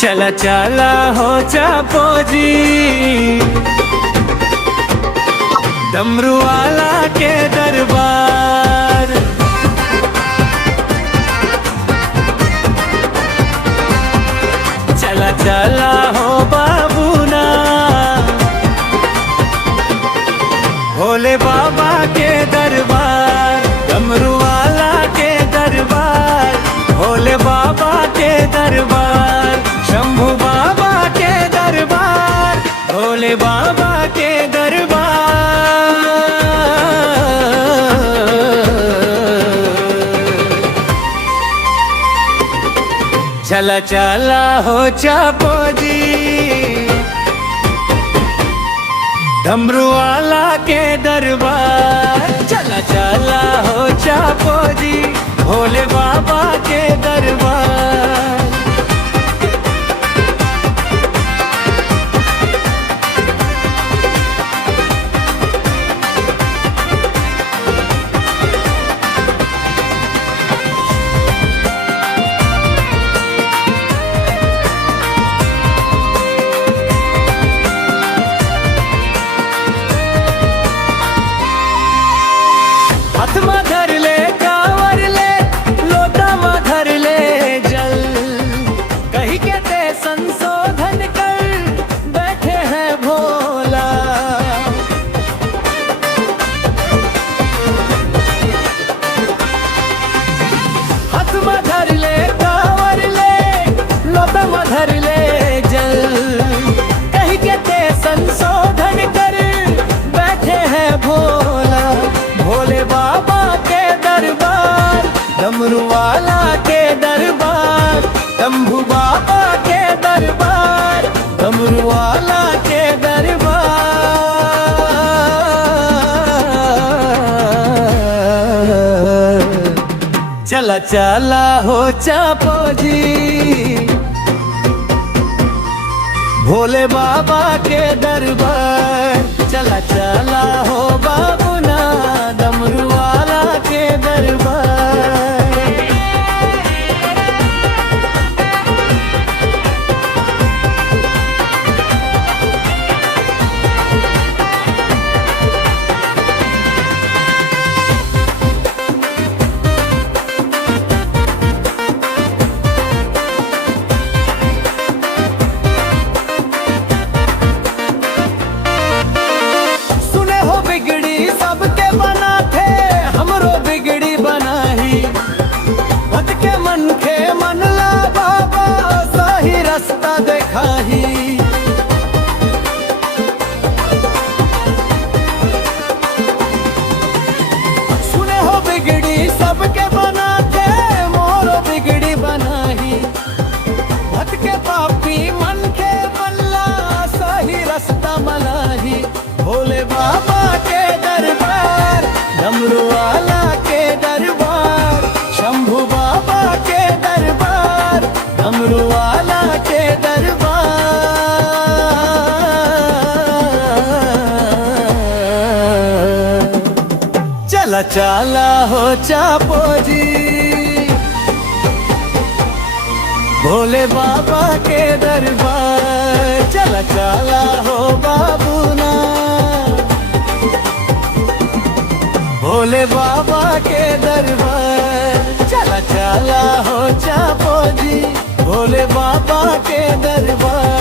चला चला हो चापो जी, डमरू वाला के दरबार। चला चला हो बाबूना, भोले बाबा के दरबार, डमरू वाला के दरबार, भोले बाबा के दरबार, शंभू बाबा के दरबार, भोले बाबा के दरबार। चला चला हो चापो जी, डमरू वाला के दरबार। चला चला हो चापो जी, भोले बाबा के दरबार। हाथ में धर ले कांवर ले, लोटा में धर ले जल, कहीं के ते संशोधन कर बैठे हैं भोला। हाथ में धर ले कांवर ले, लोटा में धर ले जल, कहीं के ते संशोधन कर बैठे हैं भोला। भोले बाबा के दरबार, डमरू वाला के दरबार, शंभू बाबा के दरबार, डमरू वाला के दरबार। चला चला हो चापो जी, भोले बाबा के दरबार। चला चला हो बाबूना, डमरू वाला के दरबार। बिगड़ी सबके बना थे, हमरो बिगड़ी बनाही, भटके मन के मन ला बाबा, सही रास्ता देखाही। सुने हो बिगड़ी सबके बना थे, मोरो बिगड़ी बनाही, भटके पापी मन के मन ला, सही रास्ता मलाही। भोले बाबा के दरबार, डमरू वाला के दरबार, शंभू बाबा के दरबार, डमरू वाला के दरबार। चला चला हो चापो जी, भोले बाबा के दरबार। चला चला हो बाबूना, भोले बाबा के दरबार। चला चला हो चापो जी, भोले बाबा के दरबार।